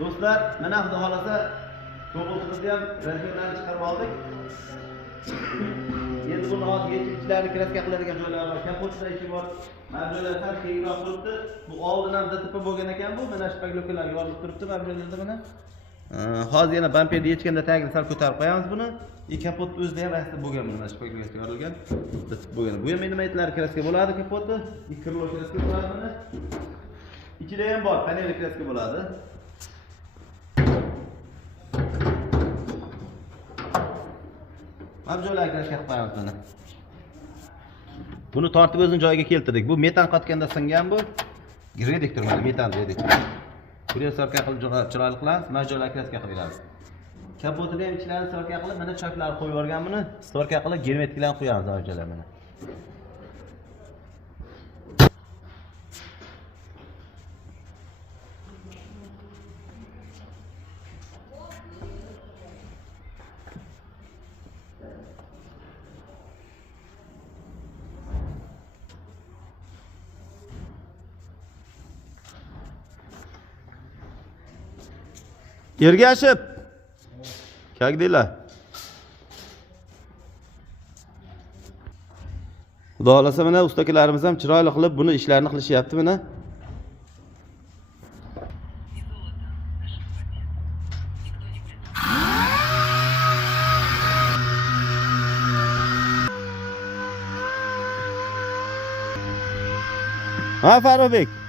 Do'stlar, mana xudo xolasa to'g'riltimizni ham razmerlarni chiqarib oldik. Endi buni hozir yechimchilarni kraska qiladigan joylari bor, kapotda ishi bor. Mana bular ham kengroq turibdi. Bu oldin ham DTP bo'lgan ekan bu. Mana shu paglokalar yorilib turibdi mana bu yerlarda mana. Hozir yana bamperni yechganda tagini sal ko'tarib qo'yamiz buni. Kapot o'zida ham asli bo'lgan mana shu paglokaga yorilgan. DTP bo'lgan. Bu ham nima aytilar kraska bo'ladi kapotda. Ikkirlo kraska bo'ladi mana. Ichida ham bor, panel kraska bo'ladi. Abjolar kraska qilib qo'yamiz buni. Buni tortib o'zini joyiga keltirdik. Bu metan qotganda singan bu. Redek turmadi, metan redek. Buraya sarka qilib chiroyli qilamiz, majjolar kraska qilamiz. Kapotini ham ichlarini sarka qilib, mana chaklarni qo'yib yuborgan buni. Sarka qilib germetiklarni qo'yamiz abjolar mana. Ergashib. Kagdinglar. Xudo xolasa mana ustakalarimiz ham chiroyli qilib buni ishlarini qilishyapti mana. Ha Farobek.